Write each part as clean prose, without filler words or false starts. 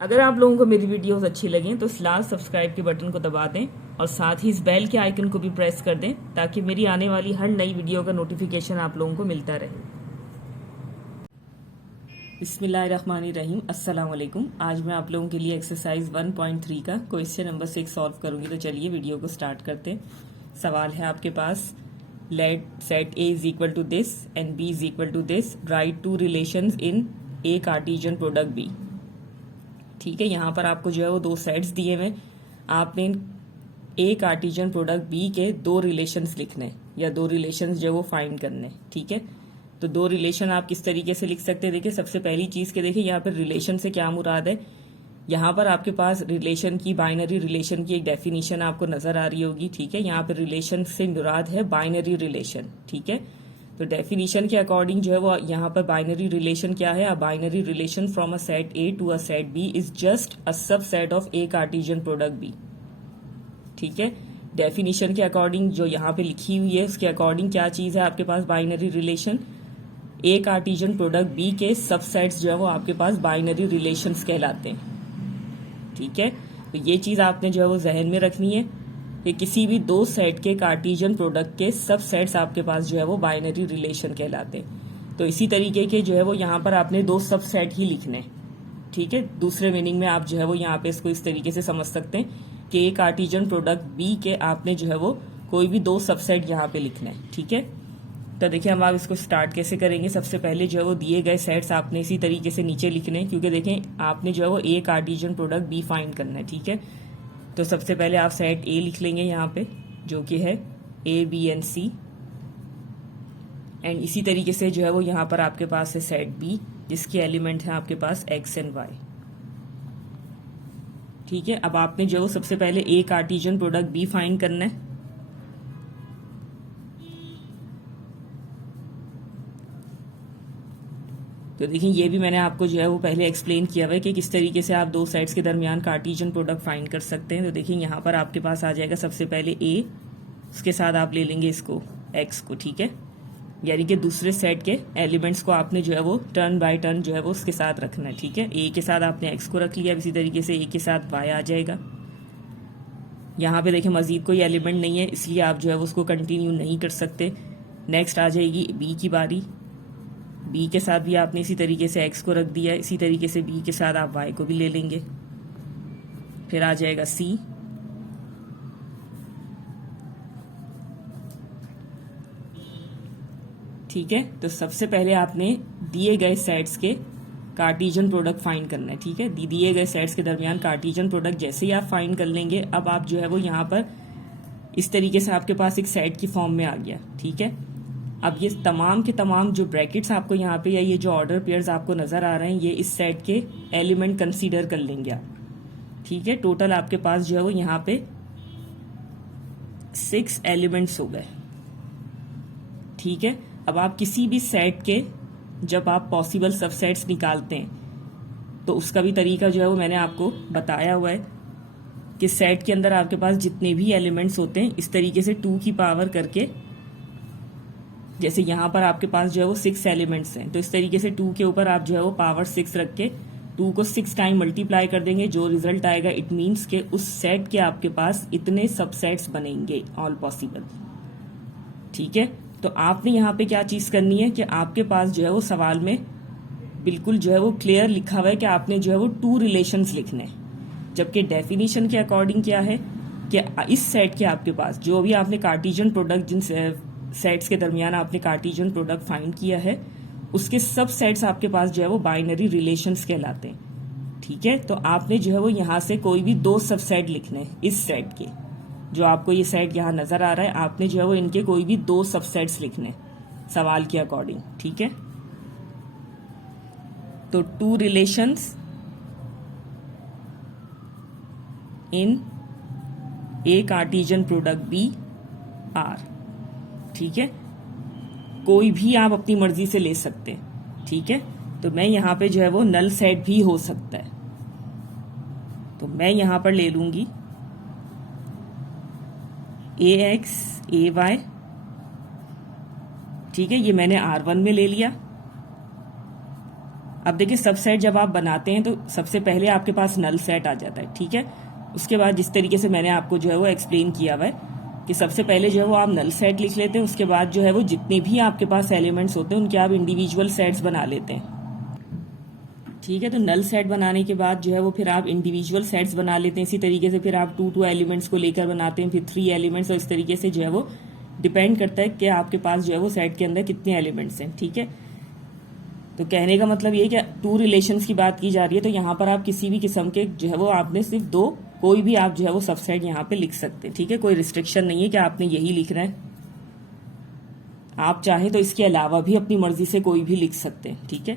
अगर आप लोगों को मेरी वीडियोस अच्छी लगें तो इस लाल सब्सक्राइब के बटन को दबा दें और साथ ही इस बेल के आइकन को भी प्रेस कर दें ताकि मेरी आने वाली हर नई वीडियो का नोटिफिकेशन आप लोगों को मिलता रहे। बिस्मिल्लाहिर्रहमानिर्रहीम, अस्सलाम वालेकुम। आज मैं आप लोगों के लिए एक्सरसाइज 1.3 का क्वेश्चन नंबर 6 सॉल्व करूंगी। तो चलिए वीडियो को स्टार्ट करते हैं। सवाल है आपके पास, let set A is equal to this and B is equal to this, write two relations in A Cartesian product B. ठीक है, यहाँ पर आपको जो है वो दो सेट्स दिए हुए, आपने ए कार्टेशियन प्रोडक्ट बी के दो रिलेशंस लिखने या दो रिलेशंस जो वो फाइंड करने। ठीक है, तो दो रिलेशन आप किस तरीके से लिख सकते हैं। देखिए, सबसे पहली चीज के देखिए यहाँ पर रिलेशन से क्या मुराद है। यहाँ पर आपके पास रिलेशन की, बाइनरी रिलेशन की एक डेफिनेशन आपको नजर आ रही होगी। ठीक है, यहाँ पर रिलेशन से मुराद है बाइनरी रिलेशन। ठीक है, तो डेफिनेशन के अकॉर्डिंग जो है वो यहाँ पर बाइनरी रिलेशन क्या है। A binary relation from a set A to a set B is just a subset of A Cartesian product B. ठीक है, डेफिनेशन के अकॉर्डिंग जो यहाँ पे लिखी हुई है उसके अकॉर्डिंग क्या चीज है आपके पास, बाइनरी रिलेशन। ए कार्टेशियन प्रोडक्ट बी के सबसेट्स जो है वो आपके पास बाइनरी रिलेशंस कहलाते हैं। ठीक है, तो ये चीज आपने जो है वो जहन में रखनी है कि किसी भी दो सेट के कार्टेशियन प्रोडक्ट के सब सेट्स आपके पास जो है वो बाइनरी रिलेशन कहलाते हैं। तो इसी तरीके के जो है वो यहाँ पर आपने दो सब सेट ही लिखने। ठीक है, दूसरे मीनिंग में आप जो है वो यहाँ पे इसको इस तरीके से समझ सकते हैं कि ए कार्टेशियन प्रोडक्ट बी के आपने जो है वो कोई भी दो सबसेट यहाँ पे लिखना है। ठीक है, तो देखिए हम आप इसको स्टार्ट कैसे करेंगे। सबसे पहले जो है वो दिए गए सेट्स आपने इसी तरीके से नीचे लिखने, क्योंकि देखें आपने जो है वो ए कार्टेशियन प्रोडक्ट बी फाइंड करना है। ठीक है, तो सबसे पहले आप सेट ए लिख लेंगे यहाँ पे, जो कि है A B and C. And इसी तरीके से जो है वो यहाँ पर आपके पास है सेट बी, जिसके एलिमेंट है आपके पास एक्स एंड वाई। ठीक है, अब आपने जो है वो सबसे पहले ए कार्टेशियन प्रोडक्ट बी फाइंड करना है। तो देखिए ये भी मैंने आपको जो है वो पहले एक्सप्लेन किया हुआ है कि किस तरीके से आप दो सेट्स के दरमियान कार्टेशियन प्रोडक्ट फाइंड कर सकते हैं। तो देखिए यहाँ पर आपके पास आ जाएगा सबसे पहले ए, उसके साथ आप ले लेंगे इसको एक्स को। ठीक है, यानी कि दूसरे सेट के एलिमेंट्स को आपने जो है वो टर्न बाय टर्न जो है वो उसके साथ रखना है। ठीक है, ए के साथ आपने एक्स को रख लिया, इसी तरीके से ए के साथ वाई आ जाएगा। यहाँ पे देखिए मजीद कोई एलिमेंट नहीं है, इसलिए आप जो है वो उसको कंटिन्यू नहीं कर सकते। नेक्स्ट आ जाएगी बी की बारी। बी के साथ भी आपने इसी तरीके से एक्स को रख दिया, इसी तरीके से बी के साथ आप वाई को भी ले लेंगे। फिर आ जाएगा सी। ठीक है, तो सबसे पहले आपने दिए गए सेट्स के कार्टेशियन प्रोडक्ट फाइंड करना है। ठीक है, दिए गए सेट्स के दरमियान कार्टेशियन प्रोडक्ट जैसे ही आप फाइंड कर लेंगे, अब आप जो है वो यहाँ पर इस तरीके से आपके पास एक सेट की फॉर्म में आ गया। ठीक है, अब ये तमाम के तमाम जो ब्रैकेट्स आपको यहाँ पे या ये जो ऑर्डर पेयर्स आपको नजर आ रहे हैं, ये इस सेट के एलिमेंट कंसीडर कर लेंगे आप। ठीक है, टोटल आपके पास जो है वो यहाँ पे 6 एलिमेंट्स हो गए। ठीक है, अब आप किसी भी सेट के जब आप पॉसिबल सबसेट्स निकालते हैं तो उसका भी तरीका जो है वो मैंने आपको बताया हुआ है कि सेट के अंदर आपके पास जितने भी एलिमेंट्स होते हैं इस तरीके से 2 की पावर करके, जैसे यहाँ पर आपके पास जो है वो 6 एलिमेंट्स हैं, तो इस तरीके से 2 के ऊपर आप जो है वो पावर 6 रख के 2 को 6 टाइम मल्टीप्लाई कर देंगे। जो रिजल्ट आएगा इट मीन्स के उस सेट के आपके पास इतने सबसेट्स बनेंगे, ऑल पॉसिबल। ठीक है, तो आपने यहाँ पे क्या चीज करनी है कि आपके पास जो है वो सवाल में बिल्कुल जो है वो क्लियर लिखा हुआ है कि आपने जो है वो 2 रिलेशंस लिखने, जबकि डेफिनेशन के अकॉर्डिंग क्या है कि इस सेट के आपके पास जो भी आपने कार्टेशियन प्रोडक्ट, जिन सेट्स के दरमियान आपने कार्टेशियन प्रोडक्ट फाइंड किया है, उसके सब सेट्स आपके पास जो है वो बाइनरी रिलेशंस कहलाते हैं। ठीक है, तो आपने जो है वो यहाँ से कोई भी दो सबसेट लिखने इस सेट के, जो आपको ये सेट यहाँ नजर आ रहा है, आपने जो है वो इनके कोई भी दो सबसेट्स लिखने सवाल के अकॉर्डिंग। ठीक है, तो 2 relations in A Cartesian product B R. ठीक है, कोई भी आप अपनी मर्जी से ले सकते हैं। ठीक है, तो मैं यहाँ पे जो है वो नल सेट भी हो सकता है, तो मैं यहाँ पर ले लूंगी ए एक्स ए वाई। ठीक है, ये मैंने R1 में ले लिया। अब देखिए सबसेट जब आप बनाते हैं तो सबसे पहले आपके पास नल सेट आ जाता है, ठीक है। उसके बाद जिस तरीके से मैंने आपको जो है वो एक्सप्लेन किया हुआ है कि सबसे पहले जो है वो आप नल सेट लिख लेते हैं, उसके बाद जो है वो जितने भी आपके पास एलिमेंट्स होते हैं उनके आप इंडिविजुअल सेट्स बना लेते हैं, ठीक है। तो नल सेट बनाने के बाद जो है वो फिर आप इंडिविजुअल सेट्स बना लेते हैं। इसी तरीके से फिर आप 2 एलिमेंट्स को लेकर बनाते हैं, फिर 3 एलिमेंट्स, और इस तरीके से जो है वो डिपेंड करता है कि आपके पास जो है वो सेट के अंदर कितने एलिमेंट्स हैं, ठीक है। तो कहने का मतलब ये कि 2 रिलेशंस की बात की जा रही है, तो यहाँ पर आप किसी भी किस्म के जो है वो आपने सिर्फ 2 कोई भी आप जो है वो सबसेट यहाँ पे लिख सकते हैं, ठीक है। कोई रिस्ट्रिक्शन नहीं है कि आपने यही लिखना है, आप चाहें तो इसके अलावा भी अपनी मर्जी से कोई भी लिख सकते हैं, ठीक है।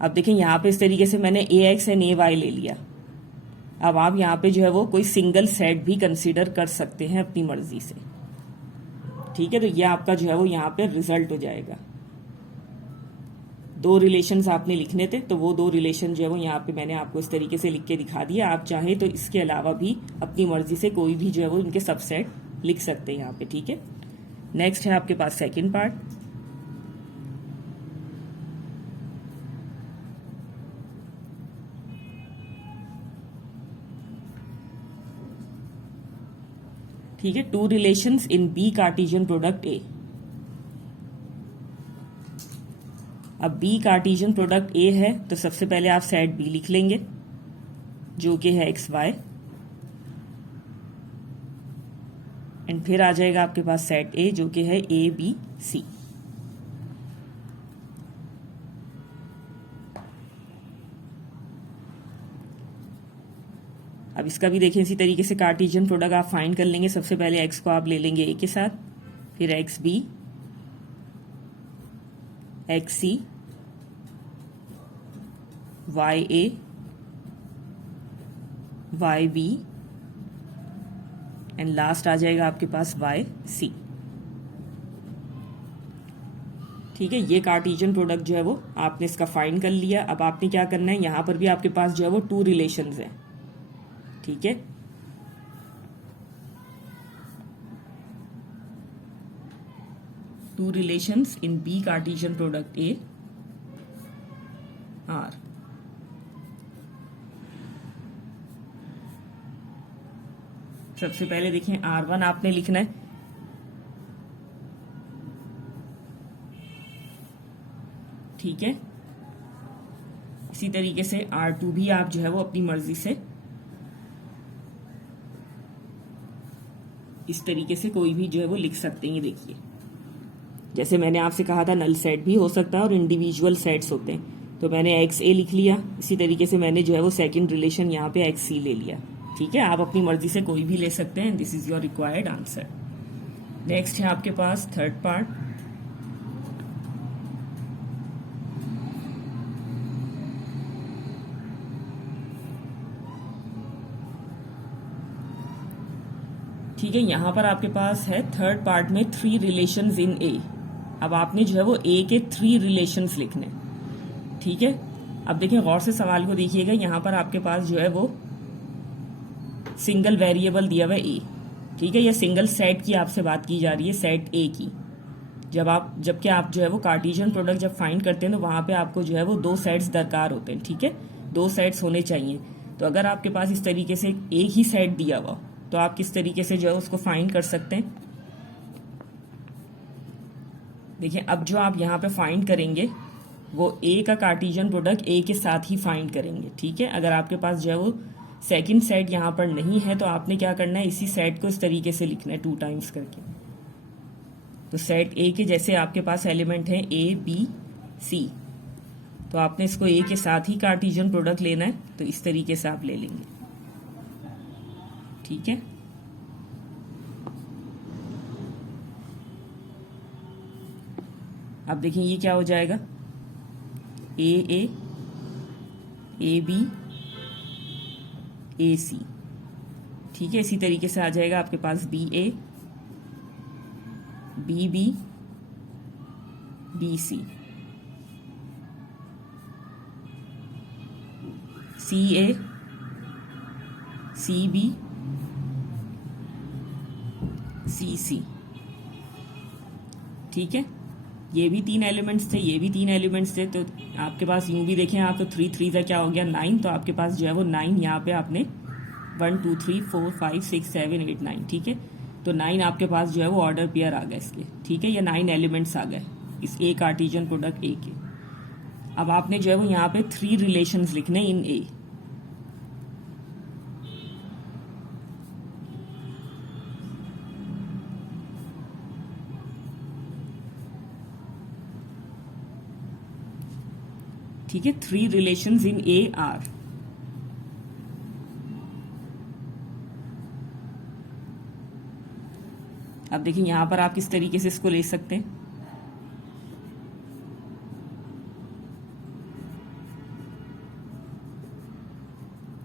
अब देखें यहाँ पे इस तरीके से मैंने AX एंड AY ले लिया। अब आप यहाँ पे जो है वो कोई सिंगल सेट भी कंसीडर कर सकते हैं अपनी मर्जी से, ठीक है। तो ये आपका जो है वो यहाँ पे रिजल्ट हो जाएगा। 2 रिलेशंस आपने लिखने थे, तो वो 2 रिलेशन जो है वो यहाँ पे मैंने आपको इस तरीके से लिख के दिखा दिया। आप चाहें तो इसके अलावा भी अपनी मर्जी से कोई भी जो है वो इनके सबसेट लिख सकते हैं यहाँ पे, ठीक है। नेक्स्ट है आपके पास सेकेंड पार्ट। ठीक है, 2 relations in B Cartesian product A। अब B कार्टेशियन प्रोडक्ट A है तो सबसे पहले आप सेट B लिख लेंगे जो कि है XY, एंड फिर आ जाएगा आपके पास सेट A जो कि है ABC। अब इसका भी देखें इसी तरीके से कार्टेशियन प्रोडक्ट आप फाइंड कर लेंगे। सबसे पहले x को आप ले लेंगे A के साथ, फिर XB, XC, YA, YB and last आ जाएगा आपके पास YC, ठीक है। ये कार्टेशियन प्रोडक्ट जो है वो आपने इसका फाइंड कर लिया। अब आपने क्या करना है, यहां पर भी आपके पास जो है वो 2 रिलेशंस हैं, ठीक है। Two relations in B Cartesian product A R. सबसे पहले देखें R1 आपने लिखना है, ठीक है। इसी तरीके से R2 भी आप जो है वो अपनी मर्जी से इस तरीके से कोई भी जो है वो लिख सकते हैं। ये देखिए जैसे मैंने आपसे कहा था नल सेट भी हो सकता है और इंडिविजुअल सेट्स होते हैं, तो मैंने XA लिख लिया। इसी तरीके से मैंने जो है वो सेकंड रिलेशन यहाँ पे XC ले लिया, ठीक है। आप अपनी मर्जी से कोई भी ले सकते हैं। This is your required answer. Next है आपके पास थर्ड पार्ट। ठीक है, यहां पर आपके पास है थर्ड पार्ट में 3 रिलेशंस इन A। अब आपने जो है वो A के 3 रिलेशंस लिखने, ठीक है। अब देखिए गौर से सवाल को देखिएगा, यहां पर आपके पास जो है वो सिंगल वेरिएबल दिया हुआ है A, ठीक है। या सिंगल सेट की आपसे बात की जा रही है, सेट A की। जबकि आप जो है वो कार्टेशियन प्रोडक्ट जब फाइंड करते हैं तो वहां पे आपको जो है वो 2 सेट्स दरकार होते हैं, ठीक है। 2 सेट्स होने चाहिए। तो अगर आपके पास इस तरीके से एक ही सेट दिया हुआ तो आप किस तरीके से जो है उसको फाइंड कर सकते हैं। देखिए अब जो आप यहाँ पे फाइंड करेंगे वो A का कार्टेशियन प्रोडक्ट A के साथ ही फाइंड करेंगे, ठीक है। अगर आपके पास जो है वो सेकंड सेट यहाँ पर नहीं है तो आपने क्या करना है, इसी सेट को इस तरीके से लिखना है 2 टाइम्स करके। तो सेट A के जैसे आपके पास एलिमेंट हैं A B C, तो आपने इसको A के साथ ही कार्टेशियन प्रोडक्ट लेना है, तो इस तरीके से आप ले लेंगे, ठीक है। अब देखिए ये क्या हो जाएगा, AA AB AC, ठीक है। इसी तरीके से आ जाएगा आपके पास BA BB BC CA CB CC, ठीक है। ये भी 3 एलिमेंट्स थे, ये भी 3 एलिमेंट्स थे, तो आपके पास यूं भी देखें आप तो 3 3 का क्या हो गया 9, तो आपके पास जो है वो 9 यहाँ पे आपने 1 2 3 4 5 6 7 8 9, ठीक है। तो 9 आपके पास जो है वो ऑर्डर पेयर आ गए इसके, ठीक है, या 9 एलिमेंट्स आ गए इस ए कार्टेशियन प्रोडक्ट ए के। अब आपने जो है वो यहाँ पे 3 रिलेशंस लिखने इन ए। ठीक है, 3 रिलेशंस इन ए आर। अब देखिए यहां पर आप किस तरीके से इसको ले सकते हैं।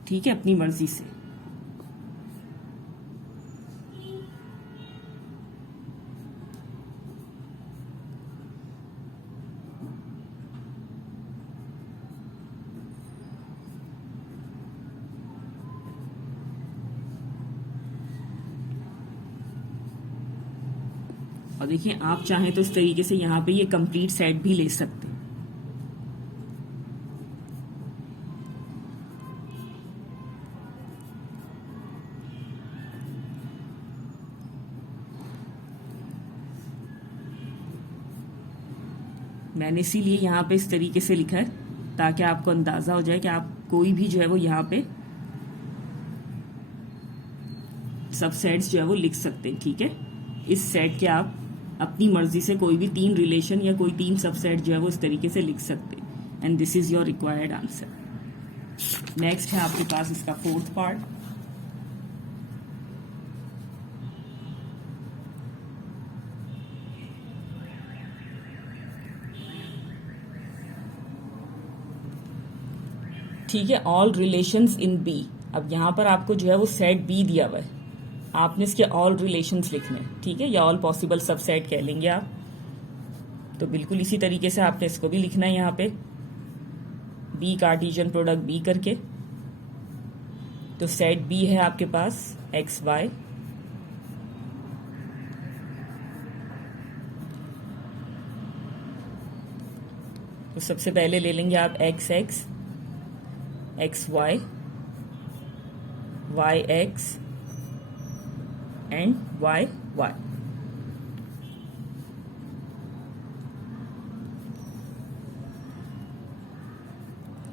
ठीक है, अपनी मर्जी से। और देखिए आप चाहें तो इस तरीके से यहां पे ये कंप्लीट सेट भी ले सकते हैं। मैंने इसीलिए यहाँ पे इस तरीके से लिखा है ताकि आपको अंदाजा हो जाए कि आप कोई भी जो है वो यहाँ पे सबसेट्स जो है वो लिख सकते हैं। ठीक है, इस सेट के आप अपनी मर्जी से कोई भी 3 रिलेशन या कोई 3 सबसेट जो है वो इस तरीके से लिख सकते हैं। And this is your required answer. Next है आपके पास इसका 4th पार्ट। ठीक है, ऑल रिलेशंस इन बी। अब यहां पर आपको जो है वो सेट बी दिया हुआ है, आपने इसके ऑल रिलेशंस लिखने हैं। ठीक है, या ऑल पॉसिबल सबसेट कह लेंगे आप। तो बिल्कुल इसी तरीके से आपने इसको भी लिखना है यहाँ पे, बी कार्टेशियन प्रोडक्ट बी करके। तो सेट बी है आपके पास एक्स वाई, तो सबसे पहले ले लेंगे आप X X, X Y, Y X and Y Y.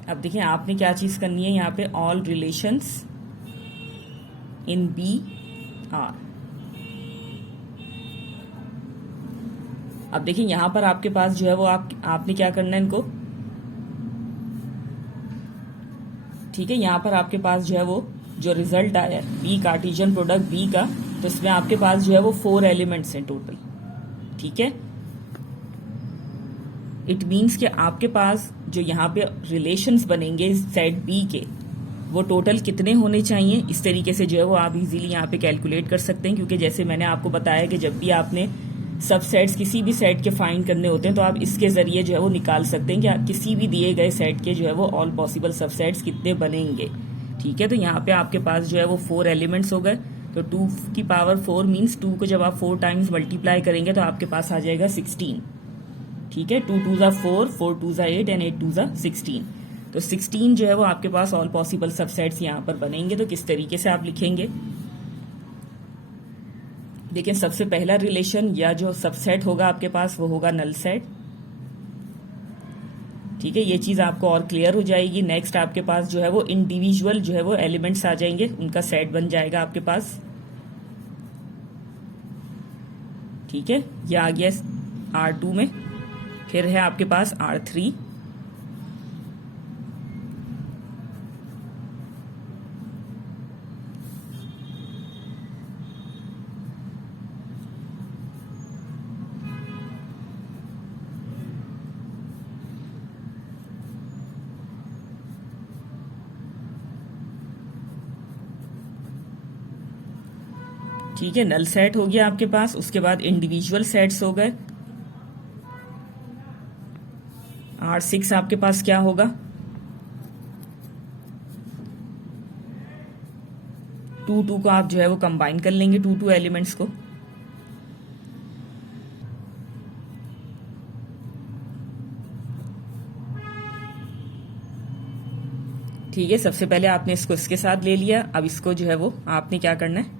अब देखिए आपने क्या चीज करनी है यहाँ पे, all relations in B R. अब देखिए यहां पर आपके पास जो है वो आपने क्या करना है इनको। ठीक है, यहां पर आपके पास जो है वो जो रिजल्ट आया है बी कार्टेशियन प्रोडक्ट बी का, तो इसमें आपके पास जो है वो 4 एलिमेंट्स हैं टोटल। ठीक है, इट मीन्स कि आपके पास जो यहाँ पे रिलेशंस बनेंगे सेट बी के, वो टोटल कितने होने चाहिए, इस तरीके से जो है वो आप इजीली यहाँ पे कैलकुलेट कर सकते हैं। क्योंकि जैसे मैंने आपको बताया कि जब भी आपने सबसेट्स किसी भी सेट के फाइंड करने होते हैं तो आप इसके जरिए जो है वो निकाल सकते हैं कि किसी भी दिए गए सेट के जो है वो ऑल पॉसिबल सबसेट्स कितने बनेंगे। ठीक है, तो यहाँ पे आपके पास जो है वो 4 एलिमेंट्स हो गए। तो 2 की पावर 4 मीन्स 2 को जब आप 4 टाइम्स मल्टीप्लाई करेंगे तो आपके पास आ जाएगा 16। ठीक है, 2 2 जा 4, 4 2 जा 8 एंड 8 2 जा 16। तो 16 जो है वो आपके पास ऑल पॉसिबल सबसेट्स यहाँ पर बनेंगे। तो किस तरीके से आप लिखेंगे, देखिए सबसे पहला रिलेशन या जो सबसेट होगा आपके पास वो होगा नल सेट। ठीक है, ये चीज आपको और क्लियर हो जाएगी। नेक्स्ट आपके पास जो है वो इंडिविजुअल जो है वो एलिमेंट्स आ जाएंगे, उनका सेट बन जाएगा आपके पास। ठीक है, ये आ गया R2 में। फिर है आपके पास R3, ठीक है, नल सेट हो गया आपके पास। उसके बाद इंडिविजुअल सेट्स हो गए। R6 आपके पास क्या होगा, 2 2 को आप जो है वो कंबाइन कर लेंगे, 2 2 एलिमेंट्स को। ठीक है, सबसे पहले आपने इसको इसके साथ ले लिया। अब इसको जो है वो आपने क्या करना है,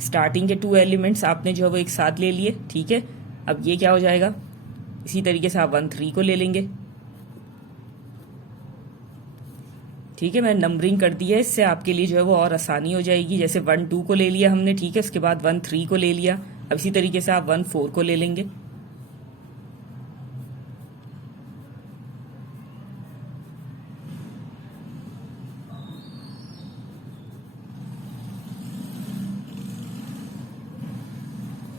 स्टार्टिंग के 2 एलिमेंट्स आपने जो है वो एक साथ ले लिए। ठीक है, अब ये क्या हो जाएगा, इसी तरीके से आप 1 3 को ले लेंगे। ठीक है, मैंने नंबरिंग कर दी है, इससे आपके लिए जो है वो और आसानी हो जाएगी। जैसे 1 2 को ले लिया हमने, ठीक है, उसके बाद 1 3 को ले लिया। अब इसी तरीके से आप 1 4 को ले लेंगे।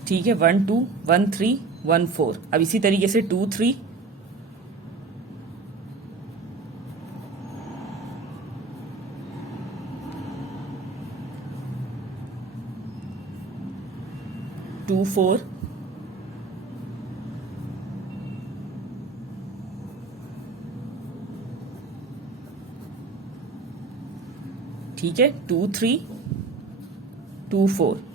ठीक है, 1 2 1 3 1 4। अब इसी तरीके से 2 3 2 4 ठीक है, 2 3 2 4।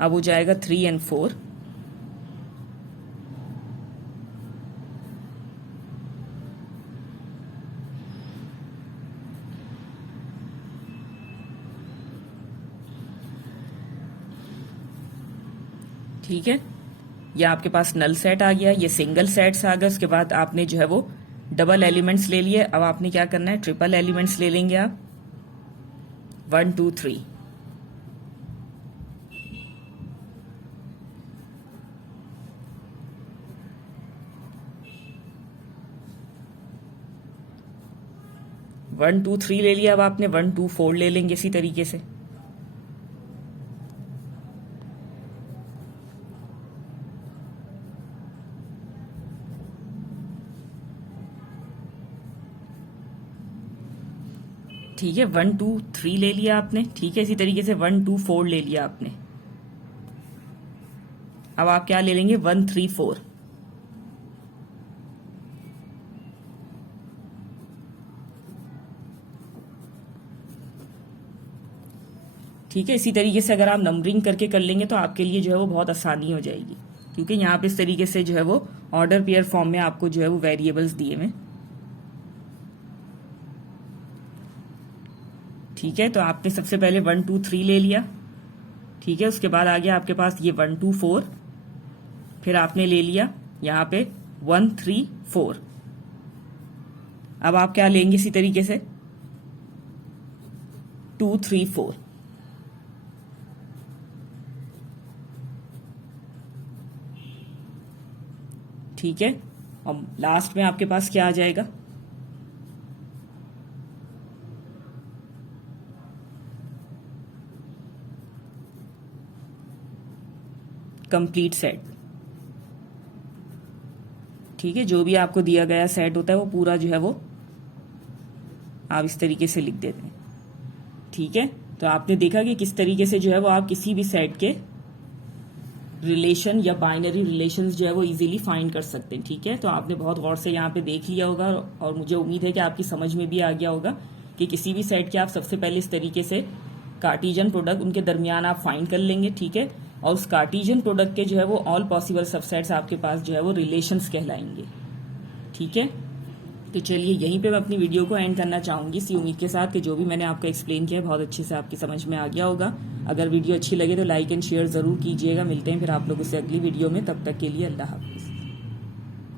अब हो जाएगा 3 और 4। ठीक है, ये आपके पास नल सेट आ गया, ये सिंगल सेट्स आ गए। उसके बाद आपने जो है वो डबल एलिमेंट्स ले लिए। अब आपने क्या करना है, ट्रिपल एलिमेंट्स ले लेंगे आप, 1 2 3। वन टू थ्री ले लिया। अब आपने 1 2 4 ले लेंगे इसी तरीके से। ठीक है, 1 2 3 ले लिया आपने। ठीक है, इसी तरीके से 1 2 4 ले लिया आपने। अब आप क्या ले लेंगे, 1 3 4। ठीक है, इसी तरीके से अगर आप नंबरिंग करके कर लेंगे तो आपके लिए जो है वो बहुत आसानी हो जाएगी, क्योंकि यहाँ पे इस तरीके से जो है वो ऑर्डर पेयर फॉर्म में आपको जो है वो वेरिएबल्स दिए हुए। ठीक है, तो आपने सबसे पहले 1 2 3 ले लिया। ठीक है, उसके बाद आ गया आपके पास ये 1 2 4। फिर आपने ले लिया यहाँ पे 1 3 4। अब आप क्या लेंगे इसी तरीके से, 2 3 4। ठीक है, और लास्ट में आपके पास क्या आ जाएगा, कंप्लीट सेट। ठीक है, जो भी आपको दिया गया सेट होता है वो पूरा जो है वो आप इस तरीके से लिख देते हैं। ठीक है, तो आपने देखा कि किस तरीके से जो है वो आप किसी भी सेट के रिलेशन या बाइनरी रिलेशंस जो है वो इजीली फाइंड कर सकते हैं। ठीक है, तो आपने बहुत गौर से यहाँ पे देख लिया होगा और मुझे उम्मीद है कि आपकी समझ में भी आ गया होगा कि किसी भी सेट के आप सबसे पहले इस तरीके से कार्टेशियन प्रोडक्ट उनके दरमियान आप फाइंड कर लेंगे। ठीक है, और उस कार्टेशियन प्रोडक्ट के जो है वो ऑल पॉसिबल सबसेट्स आपके पास जो है वो रिलेशंस कहलाएंगे। ठीक है, तो चलिए यहीं पे मैं अपनी वीडियो को एंड करना चाहूंगी इसी उम्मीद के साथ कि जो भी मैंने आपको एक्सप्लेन किया बहुत अच्छे से आपकी समझ में आ गया होगा। अगर वीडियो अच्छी लगे तो लाइक एंड शेयर जरूर कीजिएगा। मिलते हैं फिर आप लोगों से अगली वीडियो में, तब तक के लिए अल्लाह हाफ़िज़।